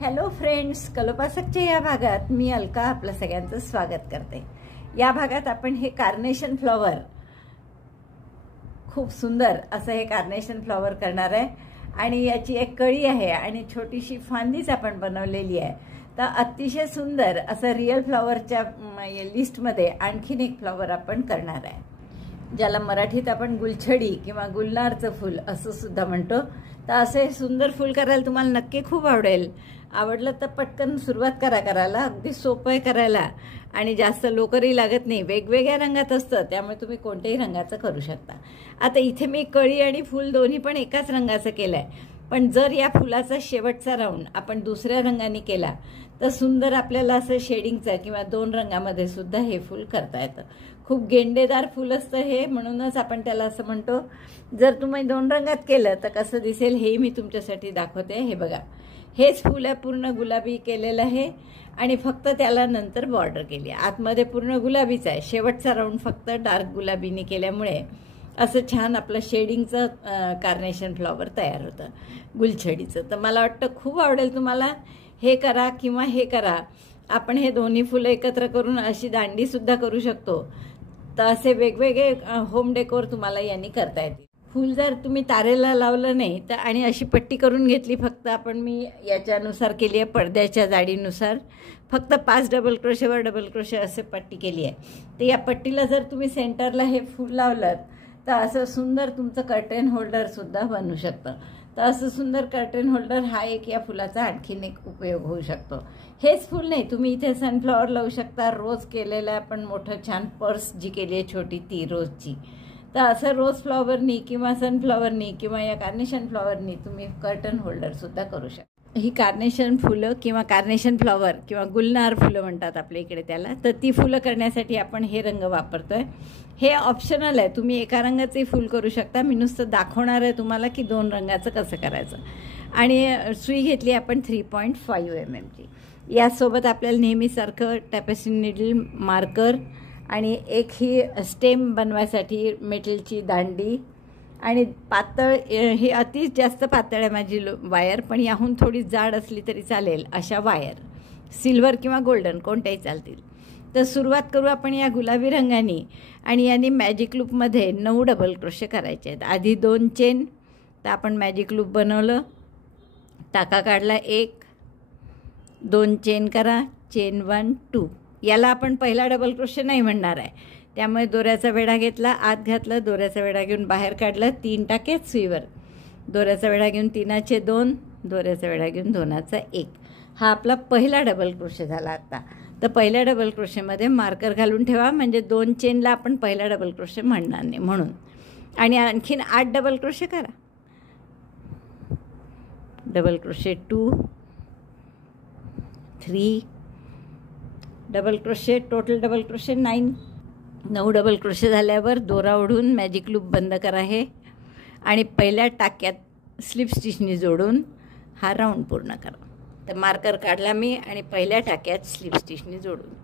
Hello friends, कलोपासकच्या या भागात मी अलका आपलं सगळ्यांचं स्वागत करते। या भागात आपण हे कार्नेशन फ्लॉवर, खूप सुंदर असं हे कार्नेशन फ्लॉवर करणार आहे आणि याची एक कळी आहे आणि छोटीशी फांदीच आपण बनवलेली आहे। तर अतिशय सुंदर असं रियल फ्लॉवरच्या लिस्टमध्ये आणखीन एक फ्लॉवर आपण करणार आहे, ज्याला मराठीत आपण गुलछडी किंवा गुलनारचं फूल असं सुद्धा म्हणतो। तर असे सुंदर फूल करायला तुम्हाला नक्की खूप आवडलं तर पटकन सुरुवात करायला। अगदी सोपं आहे करायला आणि जास्त लोकरी लागत नाही, वेगवेगळ्या रंगात असतं, त्यामुळे तुम्ही कोणत्याही रंगाचं करू शकता। आता इथे मी कळी आणि फूल दोन्ही पण एकाच रंगाचं केलंय, पण जर या फुलाचा शेवटचा राऊंड आपण दुसऱ्या रंगाने केला तर सुंदर आपल्याला असं शेडिंगचं किंवा दोन रंगामध्ये सुद्धा हे फूल करता येतं। खूप गेंडेदार फूल असतं हे, म्हणूनच आपण त्याला असं म्हणतो। जर तुम्ही दोन रंगात केलं तर कसं दिसेल हे मी तुमच्यासाठी दाखवते। हे बघा, हेच फूल आहे, पूर्ण गुलाबी केलेलं आहे आणि फक्त त्याला नंतर बॉर्डर केली। आतमध्ये पूर्ण गुलाबीच आहे, शेवटचा राऊंड फक्त डार्क गुलाबीने केल्यामुळे असं छान आपलं शेडिंगचं कार्नेशन फ्लॉवर तयार होतं गुलछडीचं। तर मला वाटतं खूप आवडेल तुम्हाला। हे करा किंवा हे करा, आपण हे दोन्ही फुलं एकत्र करून अशी दांडी सुद्धा करू शकतो। तर असे वेगवेगळे होम डेकोर तुम्हाला यांनी करता येतील। फूल जर तुम्ही तारेला लावलं नाही तर आणि अशी पट्टी करून घेतली, फक्त आपण मी याच्यानुसार केली आहे, पडद्याच्या जाडीनुसार फक्त 5 डबल क्रोशेवर डबल क्रोशे असे पट्टी केली आहे। तर या पट्टीला जर तुम्ही सेंटरला हे फूल लावलं तर असं सुंदर तुमचं कर्टेन होल्डर सुद्धा बनू शकतं। तर असं सुंदर कर्टेन होल्डर हा एक या फुलाचा आणखीन एक उपयोग होऊ शकतो। हेच फूल नाही, तुम्ही इथे सनफ्लॉवर लावू शकता, रोज केलेला आपण मोठं छान पर्स जी केली आहे छोटी ती रोजची। तर असं रोज फ्लॉवरनी किंवा सनफ्लॉवरनी किंवा या कार्नेशन फ्लॉवरनी तुम्ही कर्टन होल्डर सुद्धा करू शकता। ही कार्नेशन फुलं किंवा कार्नेशन फ्लॉवर किंवा गुलनार फुलं म्हणतात आपल्या इकडे त्याला। तर ती फुलं करण्यासाठी आपण हे रंग वापरतोय। हे ऑप्शनल आहे, तुम्ही एका रंगाचंही फूल करू शकता। मी नुसतं दाखवणार आहे तुम्हाला की दोन रंगाचं कसं करायचं। आणि सुई घेतली आपण 3.5 mm ची। यासोबत आपल्याला नेहमीसारखं टॅपेस्ट्री नीडल, मार्कर आणि एक ही स्टेम बनवायसाठी मेटलची दांडी आणि पातळ, ही अति जास्त पातळ आहे माझी वायर, पण याहून थोडी जाड असली तरी चालेल अशा वायर, सिल्वर किंवा गोल्डन कोणत्याही चालतील। तर सुरुवात करू आपण या गुलाबी रंगाने आणि यांनी मॅजिक लूपमध्ये 9 डबल क्रोशे करायचे आहेत। आधी 2 चेन, तर आपण मॅजिक लूप बनवलं, टाका काढला 1, 2 चेन करा, चेन 1 2। याला आपण पहिला डबल क्रोशे नाही म्हणणार आहे, त्यामुळे दोऱ्याचा वेढा घेतला, आत घातला, दोऱ्याचा वेढा घेऊन बाहेर काढला, 3 टाक्यात सुईवर, दोऱ्याचा वेढा घेऊन 3चे 2, दोऱ्याचा वेढा घेऊन 2चा 1। हा आपला पहिला डबल क्रोशे झाला। आता तर पहिल्या डबल क्रोशेमध्ये मार्कर घालून ठेवा, म्हणजे 2 चेनला आपण पहिला डबल क्रोशे म्हणणार नाही म्हणून। आणि आणखीन 8 डबल क्रोशे करा, double crochet 2 3 double crochet, total double crochet 9 double crochet झाल्यावर दोरा ओढून मॅजिक लूप बंद करा हे, आणि पहिल्या टाक्यात स्लिप स्टिचनी जोडून हा राऊंड पूर्ण करा। तर मार्कर काढला मी आणि पहिल्या टाक्यात स्लिप स्टिचनी जोडून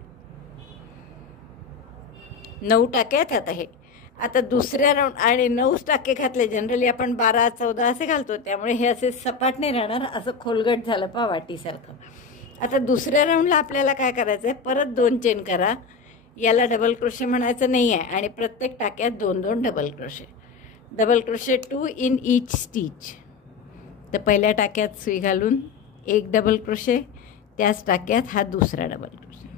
9 टाक्यात आता हे। आता दुसऱ्या राऊंड आणि 9 टाके घातले, जनरली आपण 12 14 असे घालतो, त्यामुळे हे असे सपाट नाही राहणार, असं खोलगट झालं पहा वाटीसारखं। आता दुसऱ्या राऊंडला आपल्याला काय करायचं आहे, परत 2 चेन करा, याला डबल क्रोशे म्हणायचं नाही आहे, आणि प्रत्येक टाक्यात 2 double crochet, double crochet 2 in each stitch. तर पहिल्या टाक्यात सुई घालून 1 डबल क्रोशे, त्याच टाक्यात हा दुसरा डबल क्रोशे,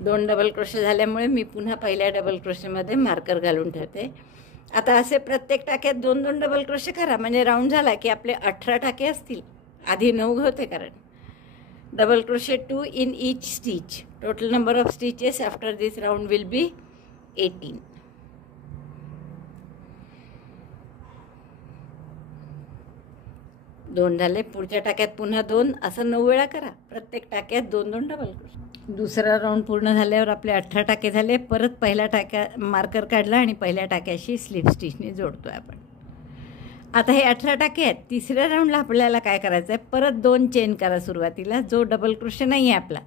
2 डबल क्रोशे झाल्यामुळे मी पुन्हा पहिल्या डबल क्रोशेमध्ये मार्कर घालून ठेवते। आता असे प्रत्येक टाक्यात 2 डबल क्रोशे करा, म्हणजे राऊंड झाला की आपले 18 टाके असतील, आधी 9 होते कारण। Double crochet 2 in each stitch, total number of stitches after this round will be 18। दोन झाले, पुढच्या टाक्यात पुन्हा 2, असं 9 वेळा करा, प्रत्येक टाक्यात 2 डबल क्रोशे। दुसरा राऊंड पूर्ण झाल्यावर आपले 18 टाके झाले, परत पहिल्या टाक्या मार्कर काढला आणि पहिल्या टाक्याशी स्लिप स्टिचने जोडतोय आपण। आता हे 18 टाके आहेत। तिसऱ्या राऊंडला आपल्याला काय करायचं आहे, परत 2 चेन करा सुरुवातीला, जो डबल क्रोशे नाही आहे आपला,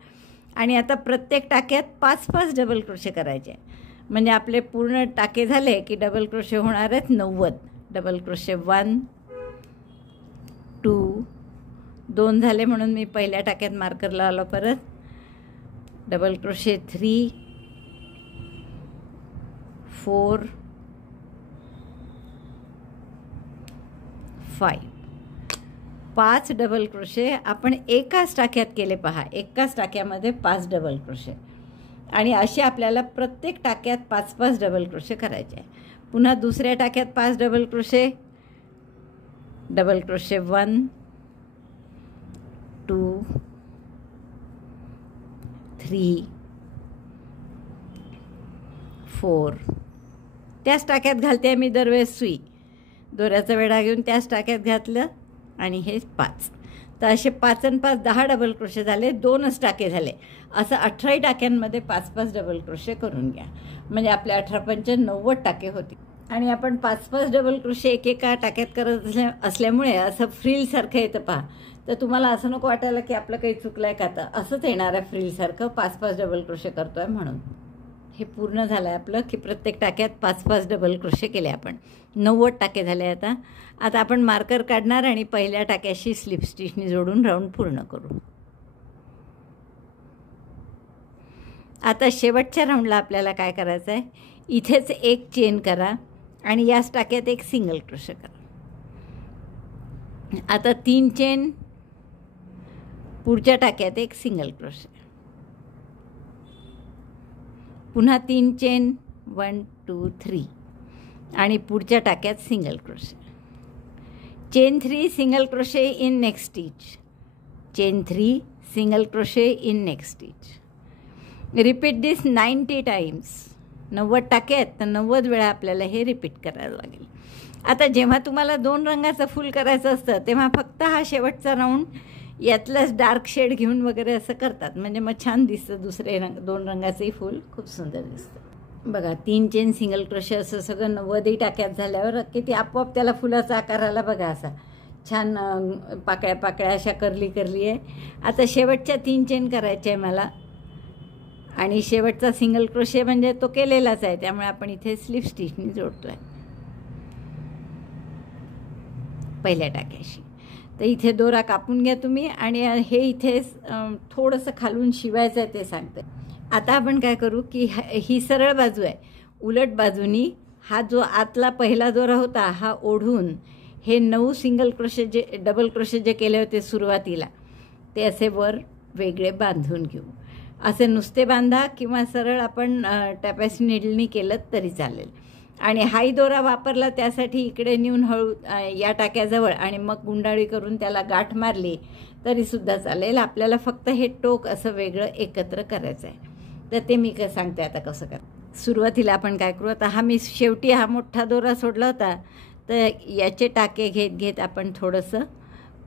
आणि आता प्रत्येक टाक्यात 5 डबल क्रोशे करायचे, म्हणजे आपले पूर्ण टाके झाले की डबल क्रोशे होणार आहेत 90। डबल क्रोशे 1 2 झाले म्हणून मी पहिल्या टाक्यात मार्करला आलो. परत डबल क्रोशे 3 4 5 5 डबल क्रोशे आपण एकाच टाक्यात केले. पहा, एकाच टाक्यामध्ये 5 डबल क्रोशे आणि असे आपल्याला प्रत्येक टाक्यात 5-5 डबल क्रोशे करायचे आहे. पुन्हा दुसऱ्या टाक्यात 5 डबल क्रोशे, डबल क्रोशे 1 2 3 4. त्याच टाक्यात घालते मी दरवेळेस सुई. दोऱ्याचा वेढा घेऊन त्याच टाक्यात घातलं आणि हे 5. तर असे 5 आणि 5 10 डबल क्रोशे झाले. 2च टाके झाले. असं 18 टाक्यांमध्ये 5-5 डबल क्रोशे करून घ्या. म्हणजे आपल्या 18-5 90 टाके होतील. आणि आपण 5-5 डबल क्रोशे एकेका टाक्यात करत असल्यामुळे असं फ्रिलसारखं येतं. पहा, तर तुम्हाला असं नको वाटायला की आपलं काही चुकलं आहे का. तर असंच येणार आहे फ्रिलसारखं, 5-5 डबल क्रोशे करतो आहे म्हणून. हे पूर्ण झालं आहे आपलं की प्रत्येक टाक्यात 5-5 डबल क्रोशे केले आपण. 90 टाके झाले. आता आपण मार्कर काढणार आणि पहिल्या टाक्याशी स्लिप स्टिचनी जोडून राऊंड पूर्ण करू. आता शेवटच्या राऊंडला आपल्याला काय करायचं आहे, इथेच एक चेन करा आणि याच टाक्यात एक सिंगल क्रोशे करा. आता 3 चेन, पुढच्या टाक्यात एक सिंगल क्रोशे, पुन्हा 3 चेन 1 2 3 आणि पुढच्या टाक्यात single crochet. Chain 3 single crochet in next stitch, chain 3 single crochet in next stitch. Repeat this 90 times. 90 टाके आहेत तर 90 वेळा आपल्याला हे रिपीट करायला लागेल. आता जेव्हा तुम्हाला 2 रंगाचं फूल करायचं असतं तेव्हा फक्त हा शेवटचा राऊंड यातलंच डार्क शेड घेऊन वगैरे असं करतात. म्हणजे मग छान दिसतं. दुसरे 2 रंगाचंही फूल खूप सुंदर दिसतं. बघा, 3 चेन सिंगल क्रोशे असं सगळं 90 टाक्यात झाल्यावर किती आपोआप त्याला फुलाचा आकार आला. बघा, असा छान पाकळ्या पाकळ्या अशा करली करली आहे. आता शेवटच्या 3 चेन करायचे आहे मला आणि शेवटचा सिंगल क्रोशे म्हणजे तो केलेलाच आहे, त्यामुळे आपण इथे स्लिप स्टिचनी जोडतो आहे पहिल्या टाक्याशी. तर इथे दोरा कापून घ्या तुम्ही आणि हे इथे थोडंसं खालून शिवायचं आहे ते सांगते. आता आपण काय करू की ही सरळ बाजू आहे, उलट बाजूनी हा जो आतला पहिला दोरा होता हा ओढून हे 9 सिंगल क्रोशे जे डबल क्रोशे जे केले होते सुरुवातीला ते असे वर वेगळे बांधून घेऊ. असे नुसते बांधा किंवा सरळ आपण टॅपेस्ट्री नीडलनी केलं तरी चालेल. आणि हाही दोरा वापरला त्यासाठी इकडे नेऊन हळू या टाक्याजवळ आणि मग गुंडाळी करून त्याला गाठ मारली तरीसुद्धा चालेल. आपल्याला फक्त हे टोक असं वेगळं एकत्र करायचं आहे. तर ते मी काय सांगते आता कसं करा. सुरुवातीला आपण काय करू, आता मी शेवटी हा मोठा दोरा सोडला होता तर याचे टाके घेत घेत आपण थोडंसं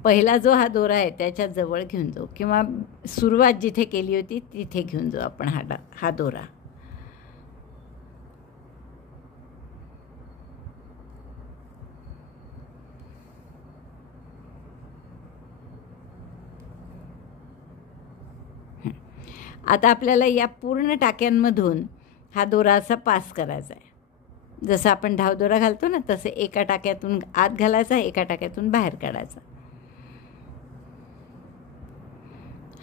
पहिला जो हा दोरा आहे त्याच्या जवळ घेऊन जाऊ किंवा सुरुवात जिथे केली होती तिथे घेऊन जाऊ आपण हा दोरा. आता आपल्याला या पूर्ण टाक्यांमधून हा दोरा असा पास करायचा आहे. जसं आपण धावदोरा घालतो ना तसे एका टाक्यातून आत घालायचा, एका टाक्यातून बाहेर काढायचा.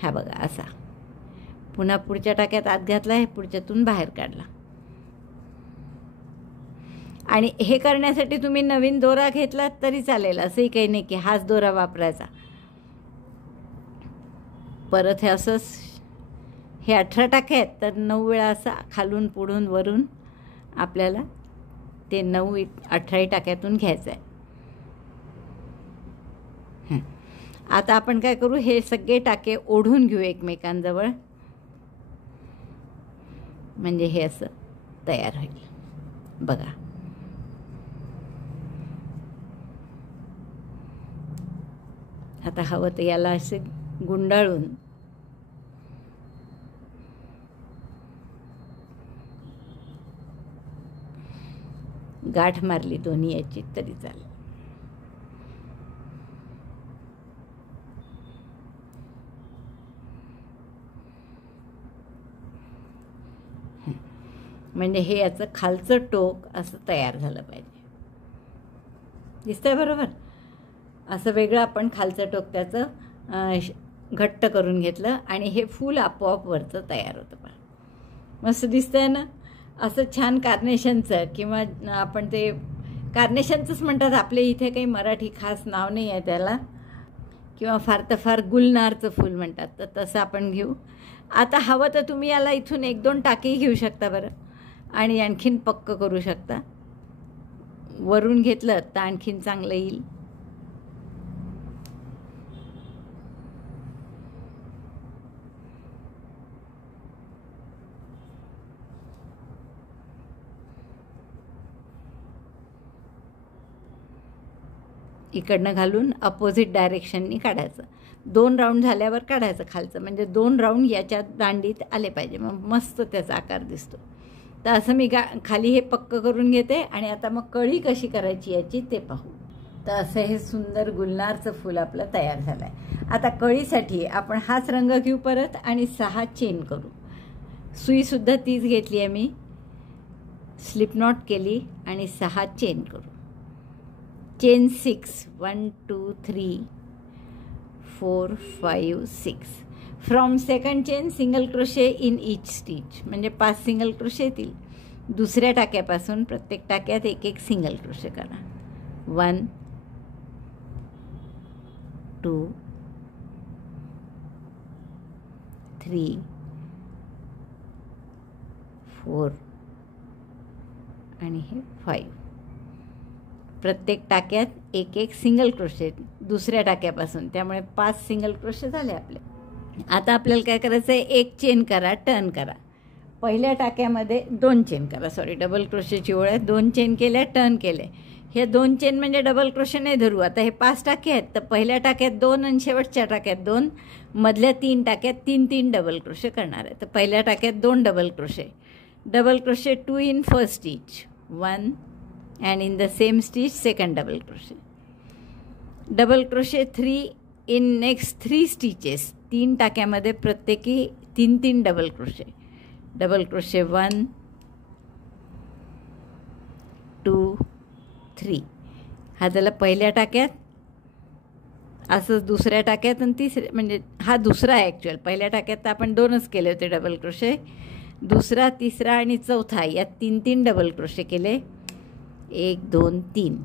हा बघा असा. पुन्हा पुढच्या टाक्यात आत घातला, हे पुढच्यातून बाहेर काढला. आणि हे करण्यासाठी तुम्ही नवीन दोरा घेतलात तरी चालेल, असंही काही नाही की हाच दोरा वापरायचा. परत हे असंच, हे 18 टाके आहेत तर 9 वेळा असं खालून पुढून वरून आपल्याला ते 9 18 टाक्यातून घ्यायचं आहे. आता आपण काय करू, हे सगळे टाके ओढून घेऊ एकमेकांजवळ, म्हणजे हे असं तयार होईल. बघा आता हवं तर याला असे गुंडाळून गाठ मारली दोन्ही याची तरी चालेल. म्हणजे हे याचं खालचं टोक असं तयार झालं पाहिजे. दिसतंय बरोबर? असं वेगळं आपण खालचं टोक त्याचं घट्ट करून घेतलं आणि हे फूल आपोआप वरचं तयार होतं. पहा मस्त दिसतंय ना. असं छान कार्नेशनचं किंवा आपण ते कार्नेशनचंच म्हणतात, आपल्या इथे काही मराठी खास नाव नाही आहे त्याला, किंवा फार तर फार गुलनारचं फूल म्हणतात, तर तसं आपण घेऊ. आता हवं तर तुम्ही याला इथून 1-2 टाकेही घेऊ शकता बरं, आणि आणखीन पक्क करू शकता. वरून घेतलं तर आणखीन चांगलं येईल. इकडनं घालून अपोजिट डायरेक्शननी काढायचं. 2 राऊंड झाल्यावर काढायचं खालचं, म्हणजे 2 राऊंड याच्या दांडीत आले पाहिजे, मग मस्त त्याचा आकार दिसतो. तर असं मी खाली हे पक्क करून घेते आणि आता मग कळी कशी करायची याची ते पाहू. तर असं हे सुंदर गुलनारचं फूल आपलं तयार झालं आहे. आता कळीसाठी आपण हाच रंग घेऊ परत आणि 6 चेन करू. सुईसुद्धा तीच घेतली आहे मी, स्लिप नॉट केली आणि 6 चेन करू. Chain 6, 1 2 3 4 5 6. From second chain single crochet in each stitch, म्हणजे 5 सिंगल क्रोशे येतील. दुसऱ्या टाक्यापासून प्रत्येक टाक्यात 1-1 सिंगल क्रोशे करा. 1 2 3 4 आणि हे 5. प्रत्येक टाक्यात 1-1 सिंगल क्रोशे दुसऱ्या टाक्यापासून, त्यामुळे 5 सिंगल क्रोशे झाले आपले. आता आपल्याला काय करायचं आहे, 1 चेन करा, टर्न करा. पहिल्या टाक्यामध्ये 2 चेन करा, डबल क्रोशेची ओळ आहे. 2 चेन केल्या, टर्न केले. हे 2 चेन म्हणजे डबल क्रोशे नाही धरू. आता हे 5 टाके आहेत, तर पहिल्या टाक्यात 2 आणि शेवटच्या टाक्यात 2, मधल्या 3 टाक्यात 3-3 डबल क्रोशे करणार आहे. तर पहिल्या टाक्यात 2 double crochet, 2 in first stitch, 1 and in the same stitch second double crochet 3 in next 3 stitches. 3 टाक्यामध्ये प्रत्येकी 3-3 डबल क्रोशे. 1 2 3. हा झाला पहिल्या टाक्यात, असंच दुसऱ्या टाक्यात आणि तिसऱ्या, म्हणजे हा दुसरा आहे ॲक्च्युअल. पहिल्या टाक्यात तर आपण 2च केले होते डबल क्रोशे. दुसरा, तिसरा आणि चौथा यात 3-3 डबल क्रोशे केले. 1 2 3.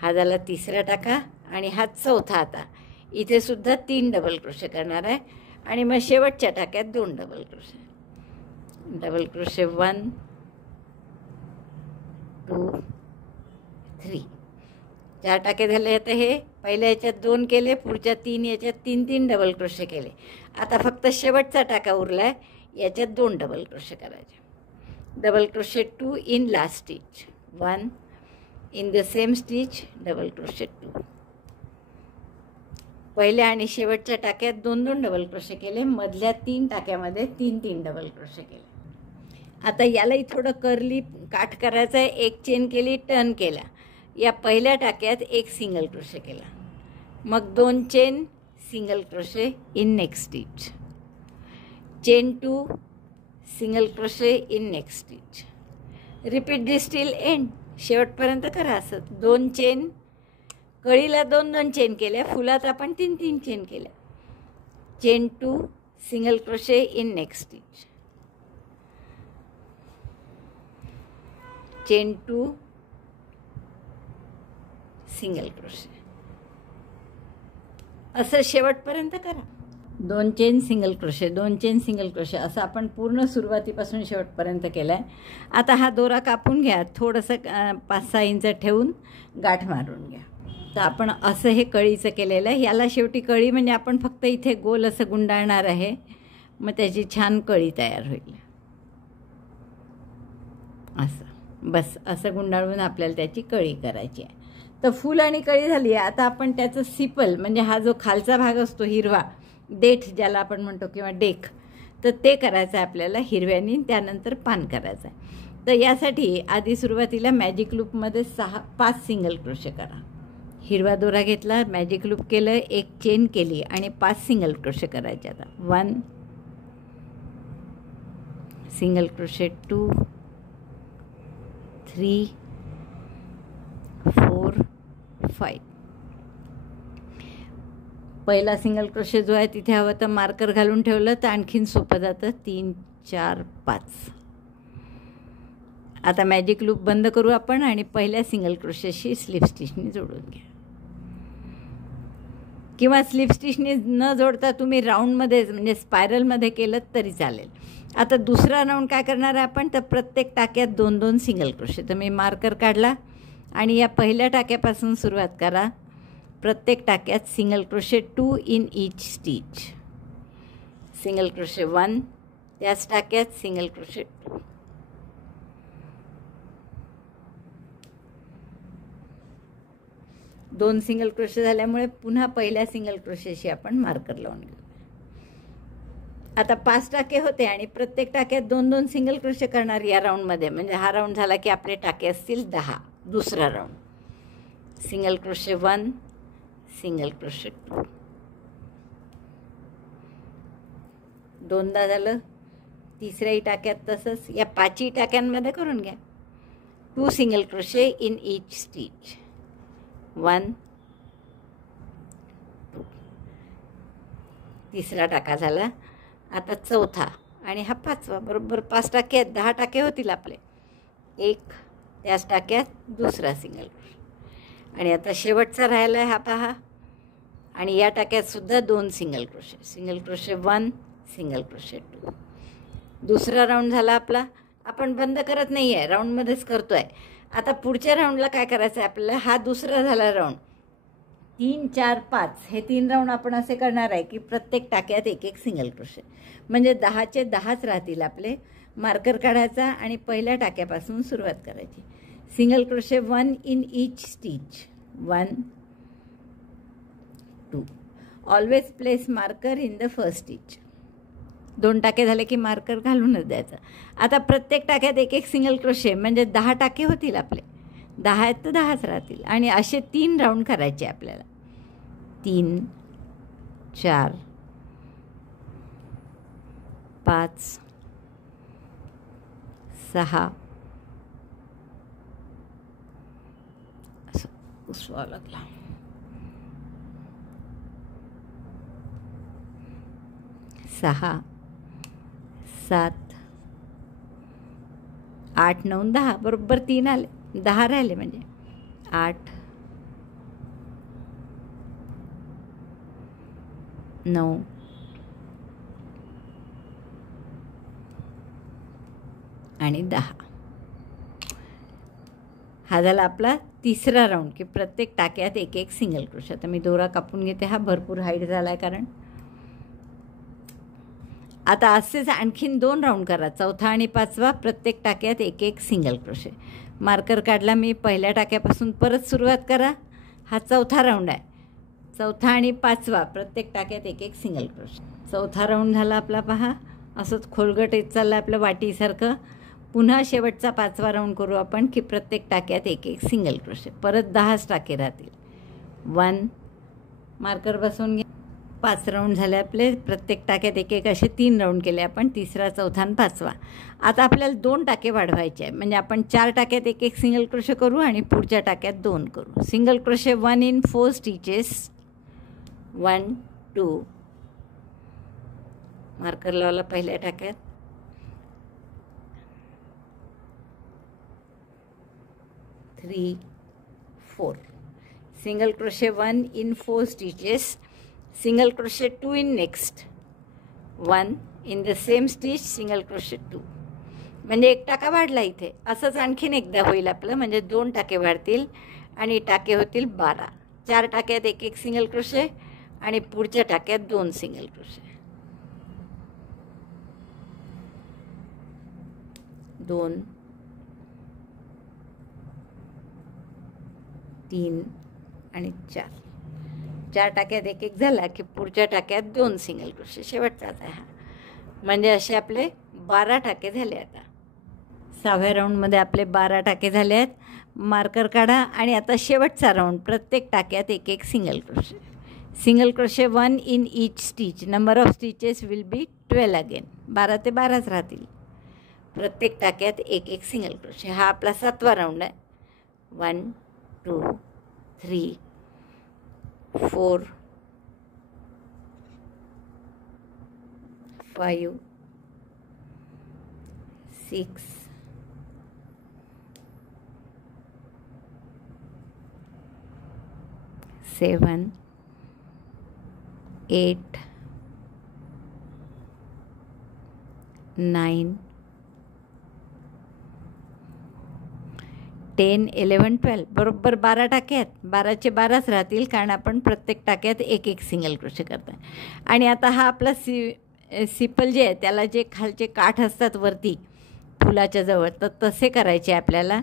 हा झाला तिसरा टाका आणि हा चौथा. आता इथे सुद्धा 3 डबल क्रोशे करणार आहे आणि मग शेवटच्या टाक्यात 2 डबल क्रोशे. 1 2 3. 4 टाके झाले. आता हे पहिल्या याच्यात 2 केले, पुढच्या 3 याच्यात 3-3 डबल क्रोशे केले. आता फक्त शेवटचा टाका उरला आहे, याच्यात 2 डबल क्रोशे करायचे. Double crochet 2 in last stitch, 1 in the same stitch double crochet 2. पहिल्या आणि शेवटच्या टाक्यात 2-2 डबल क्रोशे केले, मधल्या 3 टाक्यामध्ये 3-3 डबल क्रोशे केले. आता यालाही थोडं कर्ली काठ करायचं आहे. 1 चेन केली, टर्न केला. या पहिल्या टाक्यात 1 सिंगल क्रोशे केला, मग 2 chain single crochet in next stitch, chain 2 single crochet in next stitch. Repeat this till end. शेवटपर्यंत करा असं. 2 चेन, कळीला 2-2 चेन केल्या, फुलात आपण 3-3 चेन केल्या. Chain 2 single crochet in next stitch, chain 2 single crochet. असं शेवटपर्यंत करा. 2 chain single crochet, 2 chain single crochet, असं आपण पूर्ण सुरुवातीपासून शेवटपर्यंत केलं आहे. आता हा दोरा कापून घ्या, थोडंसं 5-6 इंच ठेवून गाठ मारून घ्या. तर आपण असं हे कळीचं केलेलं आहे. याला शेवटी कळी म्हणजे आपण फक्त इथे गोल असं गुंडाळणार आहे, मग त्याची छान कळी तयार होईल. असं बस असं गुंडाळून आपल्याला त्याची कळी करायची आहे. तर फूल आणि कळी झाली आहे. आता आपण त्याचं सिपल, म्हणजे हा जो खालचा भाग असतो हिरवा, देठ ज्याला आपण म्हणतो किंवा डेक, तर ते करायचं आहे आपल्याला हिरव्यानी. त्यानंतर पान करायचं आहे. तर यासाठी आधी सुरुवातीला मॅजिक लूपमध्ये 5 सिंगल क्रोशे करा. हिरवा दोरा घेतला, मॅजिक लूप केलं, 1 चेन केली आणि 5 सिंगल क्रोशे करायचे. आता 1 सिंगल क्रोशे, 2 3 4 5. पहिला सिंगल क्रोशे जो आहे तिथे हवं तर मार्कर घालून ठेवलं तर आणखीन सोपं जातं. 3 4 5. आता मॅजिक लूप बंद करू आपण आणि पहिल्या सिंगल क्रोशेशी स्लिप स्टिचने जोडून घ्या. किंवा स्लिप स्टिचने न जोडता तुम्ही राऊंडमध्ये म्हणजे स्पायरलमध्ये केलं तरी चालेल. आता दुसरा राऊंड काय करणार आहे आपण, तर प्रत्येक टाक्यात 2-2 सिंगल क्रोशे. तर मी मार्कर काढला आणि या पहिल्या टाक्यापासून सुरुवात करा. प्रत्येक टाक्यात single crochet 2 in each stitch. Single crochet 1, त्याच टाक्यात सिंगल क्रोशे 2. दोन सिंगल क्रोशे झाल्यामुळे पुन्हा पहिल्या सिंगल क्रोशेशी आपण मार्कर लावून घेऊ. आता 5 टाके होते आणि प्रत्येक टाक्यात 2-2 सिंगल क्रोशे करणार या राऊंडमध्ये. म्हणजे हा राऊंड झाला की आपले टाके असतील 10. दुसरा round single crochet 1, single crochet 2. दोनदा झालं. तिसऱ्याही टाक्यात तसंच. या 5ही टाक्यांमध्ये करून घ्या. 2 single crochet in each stitch. 1 2. तिसरा टाका झाला. आता चौथा आणि हा 5वा. बरोबर 5 टाके आहेत. 10 टाके होतील आपले. 1 त्याच टाक्यात दुसरा सिंगल क्रोशे. आणि आता शेवटचा राहिला आहे हा पहा. आणि या टाक्यात सुद्धा 2 single crochet. Single crochet 1, single crochet 2. दुसरा राऊंड झाला आपला. आपण बंद करत नाही आहे, राऊंडमध्येच करतो आहे. आता पुढच्या राऊंडला काय करायचं आहे आपल्याला, हा दुसरा झाला राऊंड. 3 4 5 हे 3 राऊंड आपण असे करणार आहे की प्रत्येक टाक्यात 1-1 सिंगल क्रोशे. म्हणजे 10चे 10च राहतील आपले. मार्कर काढायचा आणि पहिल्या टाक्यापासून सुरुवात करायची. Single crochet 1 in each stitch. 1 2. Always place marker in the first stitch. 2 टाके झाले की मार्कर घालूनच द्यायचं. आता प्रत्येक टाक्यात 1-1 सिंगल क्रोशे म्हणजे 10 टाके होतील आपले. 10 आहेत तर 10च राहतील. आणि असे 3 राऊंड करायचे आपल्याला. 3 4 5 6. असं उसवा लागला. 6 7 8 9 10. बरोबर 3 आले. 10 राहिले म्हणजे 8 9 आणि 10. हा झाला आपला तिसरा राऊंड की प्रत्येक टाक्यात 1-1 सिंगल क्रोशे. आता मी दोरा कापून घेते. हा भरपूर हाईट झाला आहे कारण. आता असेच आणखीन 2 राऊंड करा. चौथा आणि 5वा प्रत्येक टाक्यात 1-1 सिंगल क्रोशे. मार्कर काढला मी. पहिल्या टाक्यापासून परत सुरुवात करा. हा चौथा राऊंड आहे. चौथा आणि 5वा प्रत्येक टाक्यात 1-1 सिंगल क्रोशे. चौथा राऊंड झाला आपला पहा. असंच खोलगट येत चाललं आपलं वाटीसारखं. पुन्हा शेवटचा 5वा राऊंड करू आपण की प्रत्येक टाक्यात 1-1 सिंगल क्रोशे. परत 10च टाके राहतील. 1 मार्कर बसवून घ्या. 5 राऊंड झाले आपले. प्रत्येक टाक्यात 1-1 असे 3 राऊंड केले आपण. तिसरा, चौथा आणि 5वा. आता आपल्याला 2 टाके वाढवायचे आहे. म्हणजे आपण 4 टाक्यात 1-1 सिंगल क्रोशे करू आणि पुढच्या टाक्यात 2 करू. Single crochet 1 in 4 stitches. 1 2. Marker लावला पहिल्या टाक्यात. 3 4. Single crochet 1 in 4 stitches. Single crochet 2 in next. 1 in the same stitch single crochet 2. म्हणजे 1 टाका वाढला इथे. असंच आणखीन एकदा होईल आपलं. म्हणजे 2 टाके वाढतील आणि टाके होतील 12. 4 टाक्यात 1-1 सिंगल क्रोशे आणि पुढच्या टाक्यात 2 सिंगल क्रोशे. 2 3 आणि 4. 4 टाक्यात 1-1 झाला की पुढच्या टाक्यात 2 सिंगल क्रोशे. शेवटचाच आहे हा. म्हणजे असे आपले 12 टाके झाले. आता 6व्या राऊंडमध्ये आपले 12 टाके झाले आहेत. मार्कर काढा आणि आता शेवटचा राऊंड. प्रत्येक टाक्यात 1-1 single crochet. Single crochet 1 in each stitch. Number of stitches will be 12 again. 12 ते 12च राहतील. प्रत्येक टाक्यात 1-1 सिंगल क्रोशे. हा आपला 7वा राऊंड आहे. 1 2 3 4 5 6 7 8 9 10 11 12 बरोबर 12 टाके आहेत. 12चे 12च राहतील कारण आपण प्रत्येक टाक्यात एक एक सिंगल क्रोशे करतो आहे. आणि आता हा आपला सिपल जे आहे त्याला जे खालचे काठ असतात वरती फुलाच्या जवळ तर तसे करायचे आपल्याला.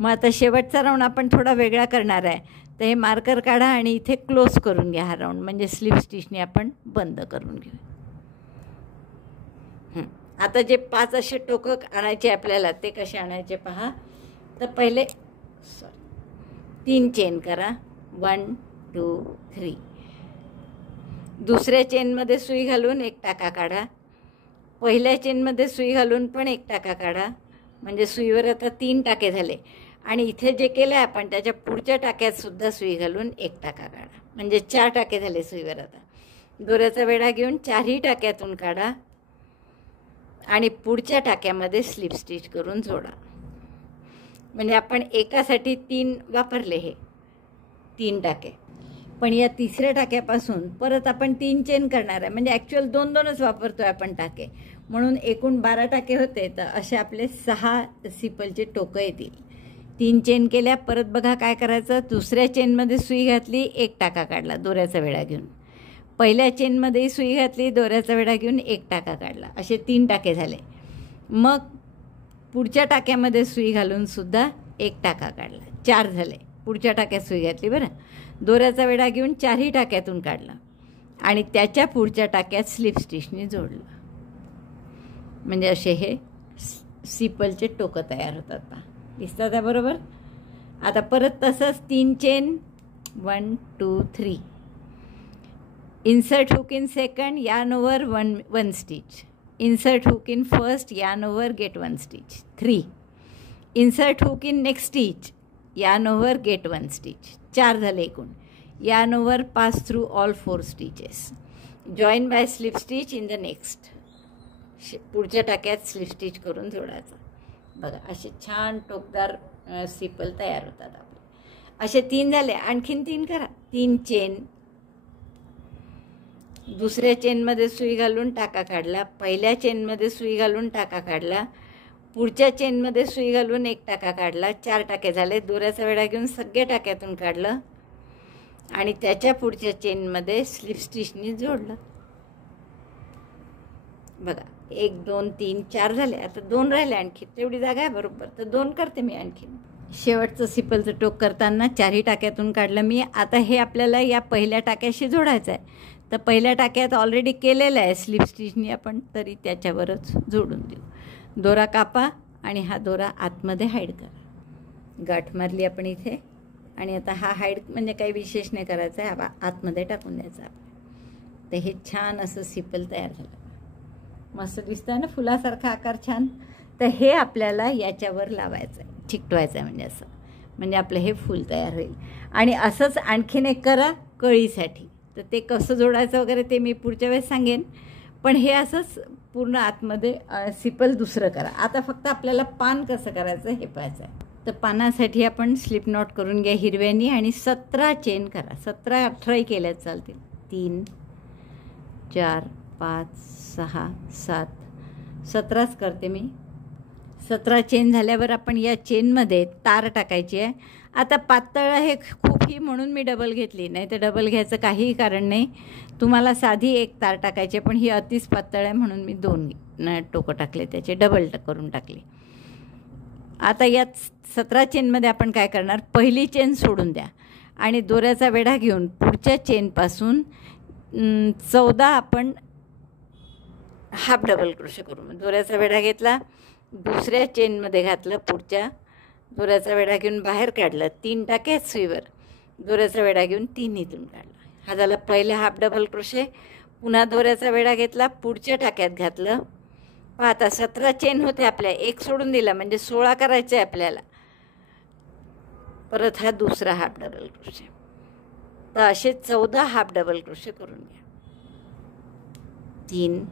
मग आता शेवटचा राऊंड आपण थोडा वेगळा करणार आहे. तर हे मार्कर काढा आणि इथे क्लोज करून घ्या हा राऊंड, म्हणजे स्लिप स्टिचने आपण बंद करून घेऊ. आता जे 5 असे टोकं आणायचे आपल्याला ते कसे आणायचे पहा. तर पहिले 3 चेन करा. 1 2 3. दुसऱ्या चेनमध्ये सुई घालून एक टाका काढा. पहिल्या चेनमध्ये सुई घालून पण एक टाका काढा. म्हणजे सुईवर आता 3 टाके झाले. आणि इथे जे केलं आहे आपण त्याच्या पुढच्या टाक्यात सुद्धा सुई घालून एक टाका काढा. म्हणजे 4 टाके झाले सुईवर. आता दोऱ्याचा वेढा घेऊन 4ही टाक्यातून काढा आणि पुढच्या टाक्यामध्ये स्लिप स्टिच करून जोडा. म्हणजे आपण एकासाठी 3 वापरले हे 3 टाके. पण या तिसऱ्या टाक्यापासून परत आपण 3 चेन करणार आहे. म्हणजे ॲक्च्युअल 2-2च वापरतो आहे आपण टाके, म्हणून एकूण 12 टाके होते. तर असे आपले 6 सिपलचे टोकं येतील. 3 चेन केल्या. परत बघा काय करायचं. दुसऱ्या चेनमध्ये सुई घातली, एक टाका काढला दोऱ्याचा वेढा घेऊन. पहिल्या चेनमध्येही सुई घातली, दोऱ्याचा वेढा घेऊन एक टाका काढला. असे 3 टाके झाले. मग पुढच्या टाक्यामध्ये सुई घालून सुद्धा एक टाका काढला. 4 झाले. पुढच्या टाक्यात सुई घातली बरं. दोऱ्याचा वेढा घेऊन 4ही टाक्यातून काढला आणि त्याच्या पुढच्या टाक्यात स्लिप स्टिचने जोडलं. म्हणजे असे हे सिपलचे टोकं तयार होतात पहा. दिसतात आहे बरोबर. आता परत तसंच 3 chain. 1 2 3. Insert hook in second, yarn over 1 stitch. Insert hook in first, yarn over, get 1 stitch. 3. Insert hook in next stitch, yarn over, get 1 stitch. 4 झाले एकूण. Yarn over, pass through all 4 stitches. Join by slip stitch in the next. पुढच्या टाक्यात slip stitch करून जोडायचं. बघा असे छान टोकदार सिपल तयार होतात आपले. असे 3 झाले. आणखीन 3 करा. 3 चेन. दुसऱ्या चेनमध्ये सुई घालून टाका काढला. पहिल्या चेनमध्ये सुई घालून टाका काढला. पुढच्या चेनमध्ये सुई घालून एक टाका काढला. 4 टाके झाले. दोऱ्याचा वेढा घेऊन सगळ्या टाक्यातून काढलं आणि त्याच्या पुढच्या चेनमध्ये स्लिप स्टिचनी जोडलं. बघा 1 2 3 4 झाले. आता 2 राहिले आणखी. तेवढी जागा आहे बरोबर. तर 2 करते मी आणखी. शेवटचं सिपलचं टोक करताना 4ही टाक्यातून काढलं मी. आता हे आपल्याला या पहिल्या टाक्याशी जोडायचं आहे. तर पहिल्या टाक्यात ऑलरेडी केलेलं आहे स्लिप स्टिचनी आपण, तरी त्याच्यावरच जोडून देऊ. दोरा कापा आणि हा दोरा आतमध्ये हाईड करा. गाठ मारली आपण इथे. आणि आता हा हाईड म्हणजे काही विशेष नाही करायचं आहे. हा आतमध्ये टाकून द्यायचा आपण. तर हे छान असं सिपल तयार झालं. मस्त दिसतं आहे ना, फुलासारखा आकार छान. तर हे आपल्याला याच्यावर लावायचं आहे, चिकटवायचं आहे. म्हणजे असं, म्हणजे आपलं हे फूल तयार होईल. आणि असंच आणखीन एक करा कळीसाठी. तर ते कसं जोडायचं वगैरे ते मी पुढच्या वेळेस सांगेन. पण हे असंच पूर्ण आतमध्ये सिपल दुसरं करा. आता फक्त आपल्याला पान कसं करायचं हे पाहायचं आहे. तर पानासाठी आपण स्लिप नॉट करून घ्या हिरव्यानी आणि 17 चेन करा. 17 18 केल्यात चालतील. 3 4 5 6 7 17च करते मी. 17 चेन झाल्यावर आपण या चेनमध्ये तार टाकायची आहे. आता पातळ आहे खूप ही म्हणून मी डबल घेतली, नाही तर डबल घ्यायचं काहीही कारण नाही. तुम्हाला साधी एक तार टाकायची, पण ही अतिच पातळ आहे म्हणून मी 2 टोकं टाकले, त्याचे डबल करून टाकले. आता यात 17 चेनमध्ये आपण काय करणार. पहिली चेन सोडून द्या आणि दोऱ्याचा वेढा घेऊन पुढच्या चेनपासून 14 आपण हाफ डबल क्रोशे करू. दोऱ्याचा वेढा घेतला, दुसऱ्या चेनमध्ये घातलं, पुढच्या दोऱ्याचा वेढा घेऊन बाहेर काढलं. 3 टाके सुईवर. दोऱ्याचा वेढा घेऊन 3 इथून काढला. हा झाला पहिला हाफ डबल क्रोशे. पुन्हा दोऱ्याचा वेढा घेतला, पुढच्या टाक्यात घातलं. आता 17 चेन होते आपल्या, एक सोडून दिला म्हणजे 16 करायचे आहे आपल्याला. परत हा दुसरा हाफ डबल क्रोशे. तर असे 14 हाफ डबल क्रोशे करून घ्या. 3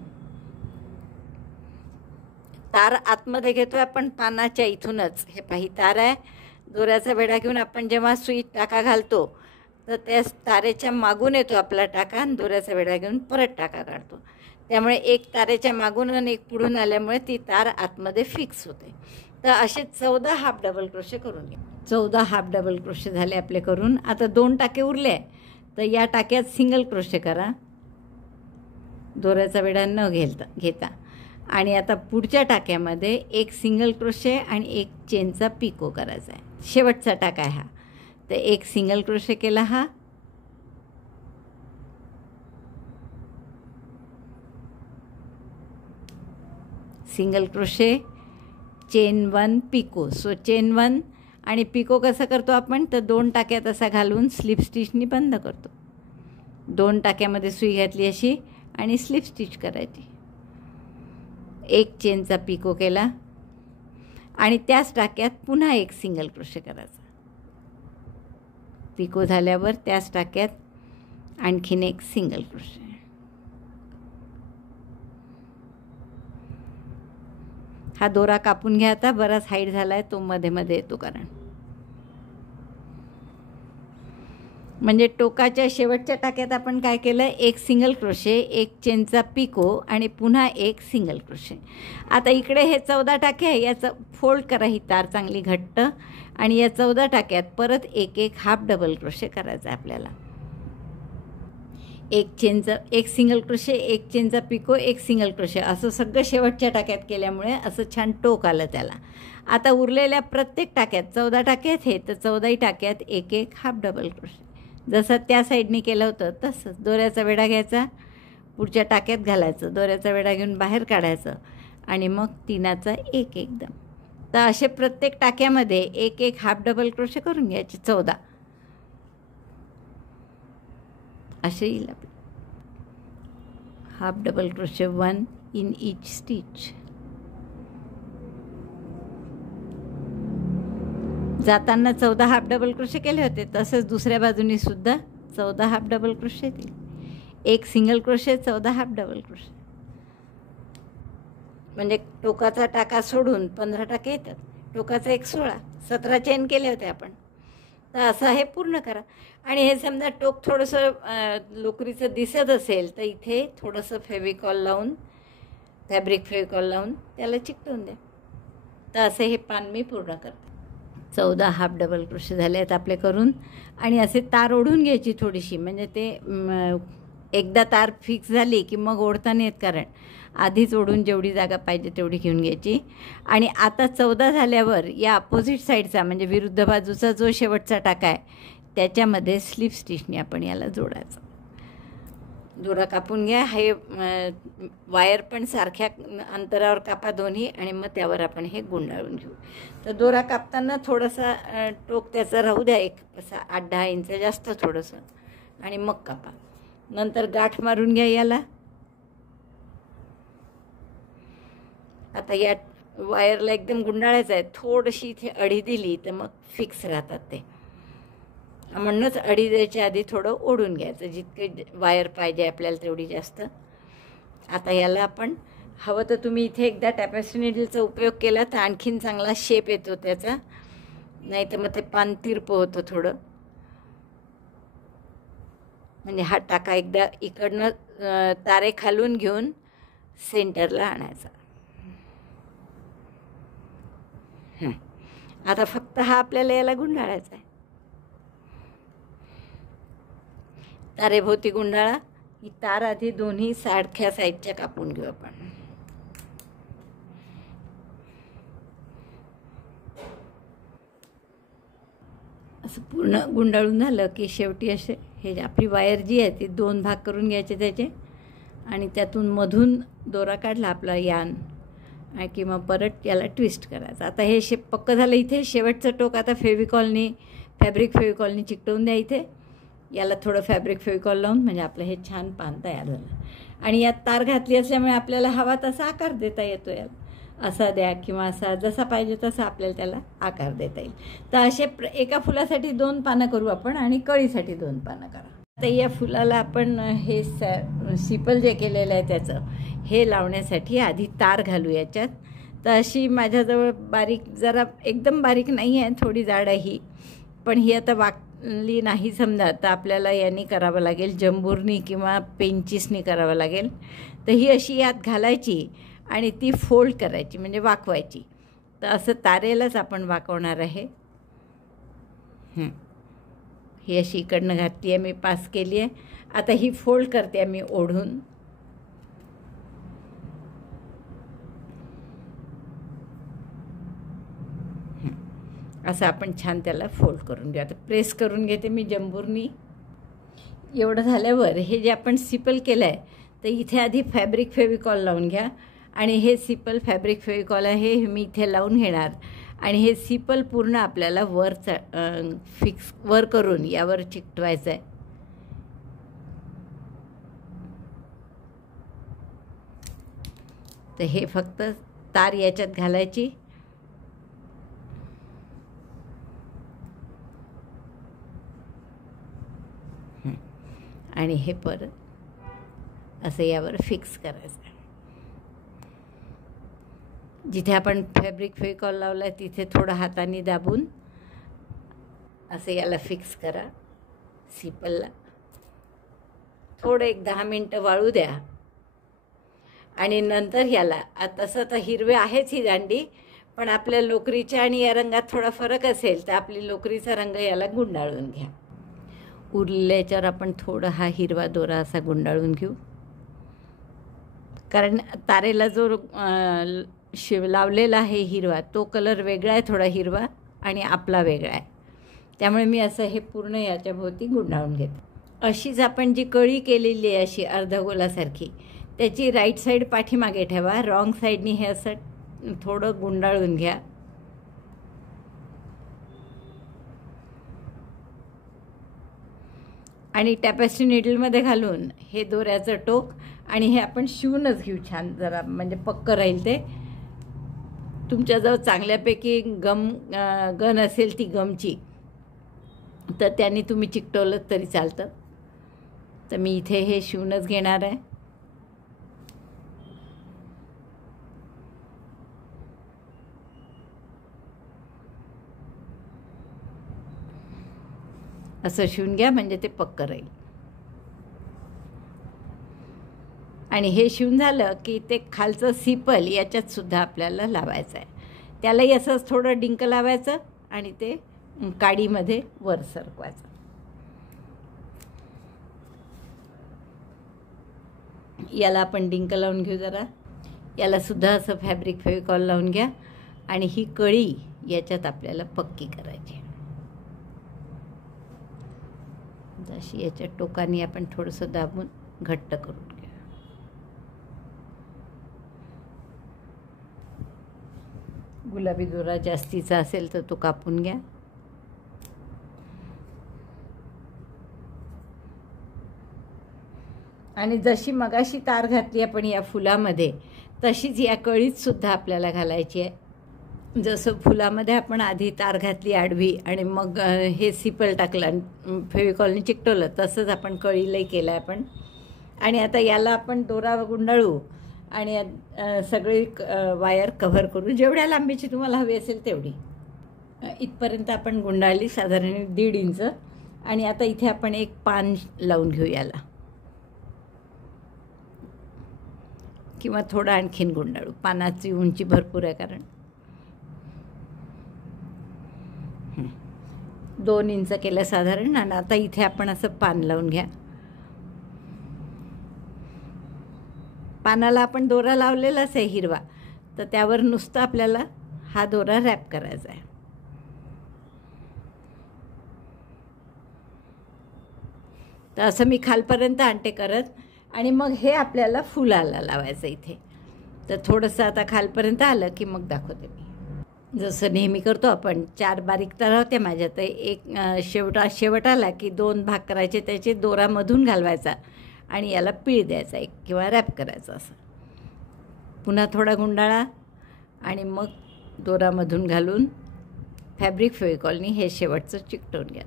तार आतमध्ये घेतोय आपण पानाच्या इथूनच. हे पाही तार आहे. दोऱ्याचा वेढा घेऊन आपण जेव्हा सुईत टाका घालतो तर त्या तारेच्या मागून येतो आपला टाका आणि दोऱ्याचा वेढा घेऊन परत टाका काढतो. त्यामुळे एक तारेच्या मागून आणि एक पुढून आल्यामुळे ती तार आतमध्ये फिक्स होते. तर असे 14 हाफ डबल क्रोशे करून घ्या. 14 हाफ डबल क्रोशे झाले आपले करून. आता 2 टाके उरले तर या टाक्यात सिंगल क्रोशे करा, दोऱ्याचा वेढा न घेता. आणि आता पुढच्या टाक्यामध्ये एक सिंगल क्रोशे आणि एक चेनचा पिको करायचा आहे. शेवटचा टाका आहे हा. तर एक सिंगल क्रोशे केला, हा single crochet, chain 1 picot. So chain 1 आणि पिको कसं करतो आपण तर 2 टाक्यात असा घालून स्लिप स्टिचनी बंद करतो. 2 टाक्यामध्ये सुई घातली अशी आणि स्लिप स्टिच करायची. एक चेनचा पिको केला आणि त्याच टाक्यात पुन्हा एक सिंगल क्रोशे करायचा. पिको झाल्यावर त्याच टाक्यात आणखीन एक सिंगल क्रोशे. हा दोरा कापून घ्या. आता बराच हाईट झाला आहे तो, मध्ये मध्ये येतो कारण. म्हणजे टोकाच्या शेवटच्या टाक्यात आपण काय केलं, एक सिंगल क्रोशे, एक चेनचा पिको आणि पुन्हा एक सिंगल क्रोशे. आता इकडे हे 14 टाके आहे, याचं फोल्ड करा ही तार चांगली घट्ट आणि या 14 टाक्यात परत एक एक हाफ डबल क्रोशे करायचा आहे आपल्याला. एक सिंगल क्रोशे, एक चेनचा पिको, एक सिंगल क्रोशे असं सगळं शेवटच्या टाक्यात केल्यामुळे असं छान टोक आलं त्याला. आता उरलेल्या प्रत्येक टाक्यात 14 टाक्यात हे, तर 14ही टाक्यात एक एक हाफ डबल क्रोशे. जसं त्या साईडनी केलं होतं तसंच दोऱ्याचा वेढा घ्यायचा, पुढच्या टाक्यात घालायचं, दोऱ्याचा वेढा घेऊन बाहेर काढायचं आणि मग तीनाचा एक एकदम. तर असे प्रत्येक टाक्यामध्ये एक एक हाफ डबल क्रोशे करून घ्यायचे. 14 असे येईल आपले. Half double crochet 1 in each stitch. जाताना 14 हाफ डबल क्रोशे केले होते, तसंच दुसऱ्या बाजूनी सुद्धा 14 हाफ डबल क्रोशे येतील. एक single crochet, 14 half double crochet. म्हणजे टोकाचा टाका सोडून 15 टाके येतात. टोकाचा एक 16, 17 चेन केले होते आपण. तर असं हे पूर्ण करा. आणि हे समजा टोक थोडंसं लोकरीचं दिसत असेल तर इथे थोडंसं फेविकॉल लावून, फॅब्रिक फेविकॉल लावून त्याला चिकटवून द्या. तर असे हे पान मी पूर्ण करते. 14 हाफ डबल क्रोशे झाले आहेत आपले करून. आणि असे तार ओढून घ्यायची थोडीशी, म्हणजे ते एकदा तार फिक्स झाली की मग ओढता नाही येत, कारण आधीच ओढून जेवढी जागा पाहिजे तेवढी घेऊन घ्यायची. आणि आता 14 झाल्यावर या अपोजिट साईडचा म्हणजे विरुद्ध बाजूचा जो शेवटचा टाका आहे त्याच्यामध्ये स्लिप स्टिचने आपण याला जोडायचं. दोरा कापून घ्या. हे वायर पण सारख्या अंतरावर कापा दोन्ही आणि मग त्यावर आपण हे गुंडाळून घेऊ. तर दोरा कापताना थोडासा टोक त्याचा राहू द्या, एक असा 8-10 इंच जास्त थोडंसं, आणि मग कापा. नंतर गाठ मारून घ्या याला. आता या वायरला एकदम गुंडाळायचं आहे. थोडीशी इथे अडी दिली तर मग फिक्स राहतात ते. म्हणूनच अडी द्यायच्या आधी थोडं ओढून घ्यायचं, जितके वायर पाहिजे आपल्याला तेवढी जास्त. आता याला आपण हवं तर तुम्ही इथे एकदा टॅपेस्ट्री नीडलचा उपयोग केला तर आणखीन चांगला शेप येतो त्याचा, नाही तर मग ते पान तिरपं होतं थोडं. म्हणजे हा टाका एकदा इकडनं तारे खालून घेऊन सेंटरला आणायचा. आता फक्त हा आपल्याला याला गुंडाळायचा आहे. तारेभोवती गुंडाळा. ही तार आधी दोन्ही सारख्या साईडच्या कापून घेऊ आपण. असं पूर्ण गुंडाळून झालं की शेवटी असे हे आपली वायर जी आहे ती 2 भाग करून घ्यायचे त्याचे, आणि त्यातून मधून दोरा काढला आपला यान किंवा परत याला ट्विस्ट करायचं. आता हे पक्कं झालं. इथे शेवटचं टोक आता फॅब्रिक फेविकॉलनी चिकटवून द्या. इथे याला थोडं फॅब्रिक फेविकॉल लावून, म्हणजे आपलं हे छान पान तयार झालं. आणि यात तार घातली असल्यामुळे आपल्याला हवा तसा आकार देता येतो. याला असा द्या किंवा असा, जसा पाहिजे तसा आपल्याला त्याला आकार देता येईल. तर असे एका फुलासाठी 2 पानं करू आपण आणि कळीसाठी 2 पानं करा. आता या फुलाला आपण हे सिपल जे केलेलं आहे त्याचं हे लावण्यासाठी आधी तार घालू याच्यात. तर अशी माझ्याजवळ बारीक, जरा एकदम बारीक नाही आहे, थोडी जाड आहे ही, पण ही आता वाकली नाही समजा तर आपल्याला यांनी करावं लागेल, जंबूरनी किंवा पेंचीसनी करावं लागेल. तर ही अशी यात घालायची आणि ती फोल्ड करायची, म्हणजे वाकवायची. तर असं तारेलाच आपण वाकवणार आहे. ही अशी इकडनं घातली आहे मी, पास केली आहे. आता ही फोल्ड करते आहे मी ओढून. असं आपण छान त्याला फोल्ड करून घेऊ. आता प्रेस करून घेते मी जंबूरनी. एवढं झाल्यावर हे जे आपण सिपल केलं आहे, तर इथे आधी फॅब्रिक फेविकॉल लावून घ्या. आणि हे सिपल फॅब्रिक फेविकॉल आहे, हे मी इथे लावून घेणार. आणि हे सिपल पूर्ण आपल्याला वर करून यावर चिकटवायचं आहे. तर हे फक्त तार याच्यात घालायची आणि हे परत असं यावर फिक्स करायचं. जिथे आपण फॅब्रिक फेविकॉल लावला आहे तिथे थोडं हाताने दाबून असं याला फिक्स करा. सिपलला थोडं एक 10 मिनटं वाळू द्या. आणि नंतर याला तसं तर हिरवे आहेच ही दांडी, पण आपल्या लोकरीच्या आणि या रंगात थोडा फरक असेल तर आपली लोकरीचा रंग याला गुंडाळून घ्या. उरल्याच्यावर आपण थोडं हा हिरवा दोरा असा गुंडाळून घेऊ, कारण तारेला जो लावलेला आहे हिरवा तो कलर वेगळा आहे, थोडा हिरवा, आणि आपला वेगळा आहे. त्यामुळे मी असं हे पूर्ण याच्याभोवती गुंडाळून घेते. अशीच आपण जी कळी केलेली आहे अशी अर्धगोलासारखी, त्याची राईट साईड पाठीमागे ठेवा. रॉंग साईडनी हे असं थोडं गुंडाळून घ्या. आणि टॅपेस्ट्री नीडलमध्ये घालून हे दोऱ्याचं टोक आणि हे आपण शिवूनच घेऊ छान, जरा म्हणजे पक्कं राहील ते. तुमच्याजवळ चांगल्यापैकी गन असेल ती गमची, तर त्यांनी तुम्ही चिकटवलं तरी चालतं. तर मी इथे हे शिवूनच घेणार आहे. असं शिवून घ्या म्हणजे ते पक्कं राहील. आणि हे शिवून झालं की ते खालचं सिपल याच्यात सुद्धा आपल्याला लावायचं आहे. त्यालाही असंच थोडं डिंक लावायचं आणि ते काडीमध्ये वर सरकवायचं. याला आपण डिंक लावून घेऊ जरा. याला सुद्धा असं फॅब्रिक फेविकॉल लावून घ्या आणि ही कळी याच्यात आपल्याला पक्की करायची. अशी याच्या टोकाने आपण थोडंसं दाबून घट्ट करून घ्या. गुलाबी दोरा जास्तीचा असेल तर तो कापून घ्या. आणि जशी मगाशी तार घातली आपण या फुलामध्ये, तशीच या कळीत सुद्धा आपल्याला घालायची आहे. जसं फुलामध्ये आपण आधी तार घातली आडवी आणि मग हे सिपल टाकलं, फेविकॉलने चिकटवलं, तसंच आपण कळीलाही केलं आहे आपण. आणि आता याला आपण दोरा गुंडाळू आणि सगळी वायर कव्हर करू, जेवढ्या लांबीची तुम्हाला हवी असेल तेवढी. इथपर्यंत आपण गुंडाळली, साधारण 1.5 इंच. आणि आता इथे आपण एक पान लावून घेऊ याला, किंवा थोडं आणखीन गुंडाळू. पानाची उंची भरपूर आहे, कारण 2 इंच केलं साधारण. आणि आता इथे आपण असं पान लावून घ्या. पानाला आपण दोरा लावलेलाच आहे हिरवा, तर त्यावर नुसतं आपल्याला हा दोरा रॅप करायचा आहे. तर असं मी खालपर्यंत आणते करत, आणि मग हे आपल्याला फुलाला लावायचं इथे. तर थोडंसं आता खालपर्यंत आलं की मग दाखवते मी. जसं नेहमी करतो आपण, 4 बारीक तार होते माझ्या, तर एक शेवट आला की 2 भाग करायचे, त्याचे दोरामधून घालवायचा आणि याला पीळ द्यायचा एक, किंवा रॅप करायचा. असं पुन्हा थोडा गुंडाळा आणि मग दोरामधून घालून फॅब्रिक फेविकॉलनी हे शेवटचं चिकटवून घ्या.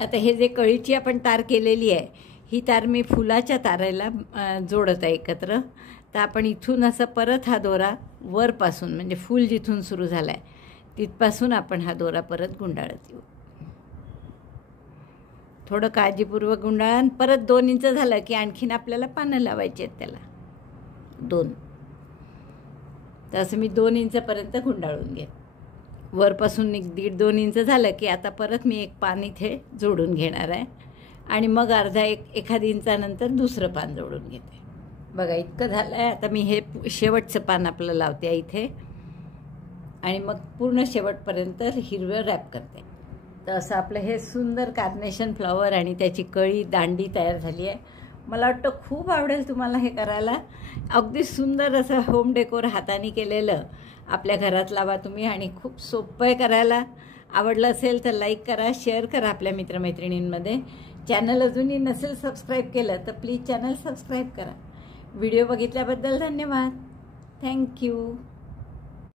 आता हे जे कळीची आपण तार केलेली आहे, ही तार मी फुलाच्या तारेला जोडत आहे एकत्र. तर आपण इथून असं परत हा दोरा वरपासून म्हणजे फूल जिथून सुरू झाला आहे तिथपासून आपण हा दोरा परत गुंडाळत येऊ. थोडं काळजीपूर्वक गुंडाळा. परत 2 इंच झालं की आणखीन आपल्याला पानं लावायची आहेत त्याला 2. तर असं मी 2 इंचपर्यंत गुंडाळून घे. वरपासून 1.5-2 इंच झालं की आता परत मी एक पान इथे जोडून घेणार आहे आणि मग अर्धा 1 इंचानंतर दुसरं पान जोडून घेते. बघा इतकं झालं आहे. आता मी हे शेवटचं पान आपलं लावते इथे आणि मग पूर्ण शेवटपर्यंत हिरवं रॅप करते. तर असं आपलं हे सुंदर कार्नेशन फ्लॉवर आणि त्याची कळी दांडी तयार झाली आहे. मला वाटतं खूप आवडेल तुम्हाला हे करायला. अगदी सुंदर असं होम डेकोर हाताने केलेलं आपल्या घरात लावा तुम्ही आणि खूप सोपं आहे करायला. आवडलं असेल तर लाईक करा, शेअर करा आपल्या मित्रमैत्रिणींमध्ये. चॅनल अजूनही नसेल सबस्क्राईब केलं तर प्लीज चॅनल सबस्क्राईब करा. व्हिडिओ बघितल्याबद्दल धन्यवाद. थँक्यू.